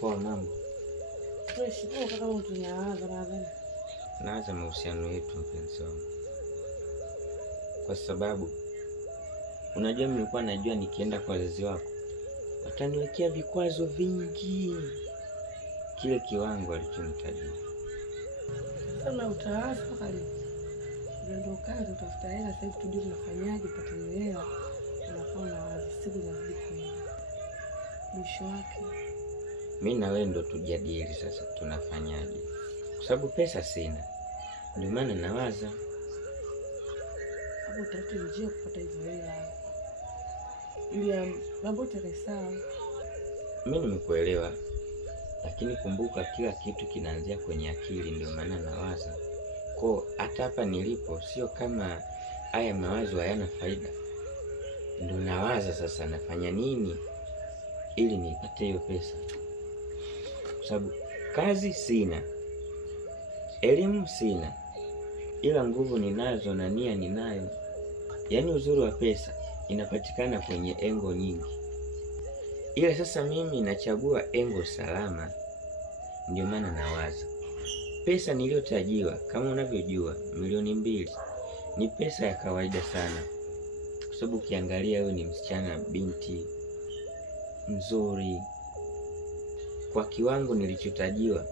Poa mambo. Fresh poa kaka, utunyaanza nadhani. Naanza mahusiano yetu mpenzi wangu. Kwa sababu unajua nilikuwa najua nikienda kwa wazazi wako wataniwekea vikwazo vingi kile kiwango alichonitajia. Sasa utaanza kali. Ndio kazi utafuta hela sasa hivi tujue tunafanyaje tupate hela. Unakuwa na siku za kwenda. Mwisho wake Mimi na wewe ndo tujadili sasa tunafanyaje. Kwa sababu pesa sina. Ndio maana nawaza hapo utafute njia kupata hizo hela. Ili mambo yatakuwa sawa. Mimi nimekuelewa. Lakini kumbuka kila kitu kinaanzia kwenye akili, ndio maana nawaza. Kwa hata hapa nilipo sio kama haya mawazo hayana faida. Ndio nawaza sasa nafanya nini ili nipate hiyo pesa. Kwa sababu kazi sina, elimu sina, ila nguvu ninazo na nia ninayo. Yaani uzuri wa pesa inapatikana kwenye engo nyingi. Ila sasa mimi nachagua engo salama. Ndio maana nawaza pesa niliyotajiwa, kama unavyojua, 2,000,000 ni pesa ya kawaida sana. Kwa sababu ukiangalia wewe ni msichana binti mzuri, kwa kiwango nilichotajiwa,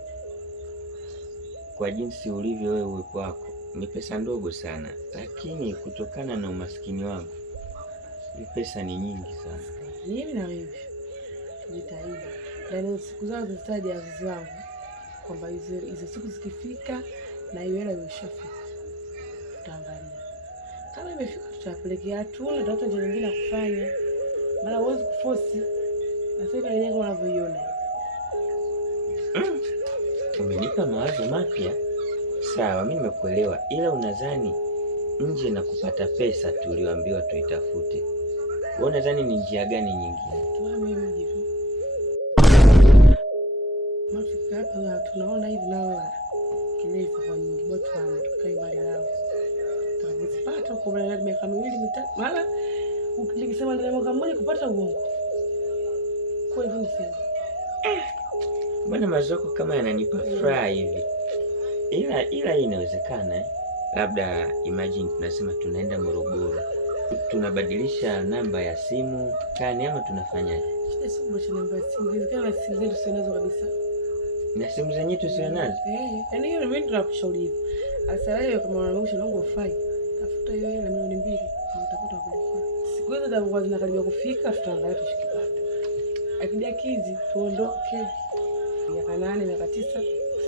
kwa jinsi ulivyo wewe, uwepo wako, ni pesa ndogo sana. Lakini kutokana na umaskini wangu, hii pesa ni nyingi sana. Mimi na wewe tujitahidi. Ndio siku zao zitaje wazazi wangu kwamba hizo siku zikifika na hiyo hela imeshafika, tutaangalia. Kama imefika tutapelekea tu na tutafuta njia nyingine ya kufanya. Maana huwezi kuforce. Na sasa ile kama unavyoiona. Umenipa mawazo mapya. Sawa, mimi nimekuelewa. Ila unadhani nje na kupata pesa tuliambiwa tuitafute. Wewe unadhani ni njia gani nyingine? Tuame mji tu. Mafika hapa tunaona hivi nao kilezi kwa nyingi bote wa tukae mbali nao. Tutapata kwa miaka 2 mitatu. Maana ukisema ndio mwaka mmoja kupata uongo. Kwa hivyo niseme. Mbona mazoko kama yananipa furaha hivi? Ila inawezekana. Labda imagine tunasema tunaenda Morogoro. Tunabadilisha namba ya simu kani ama tunafanyaje? Sio sio namba ya simu. Hizo kama simu zetu sio nazo kabisa. Na simu zenyewe tusio nazo? Yaani hiyo mimi tunakushauri hivyo. Sasa wewe kama unaamsha nangu ufai. Tafuta hiyo hela 2,000,000 utapata kulipia. Siku hizo ndio kwa zinakaribia kufika, tutaangalia tushikipata. Akija kizi tuondoke. Miaka 8, miaka 9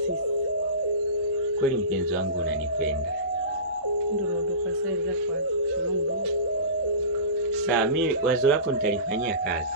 sisi. Kweli mpenzi wangu unanipenda. Ndio naondoka sasa hivi kwa shuleni. Sawa, mimi wazo lako nitalifanyia kazi.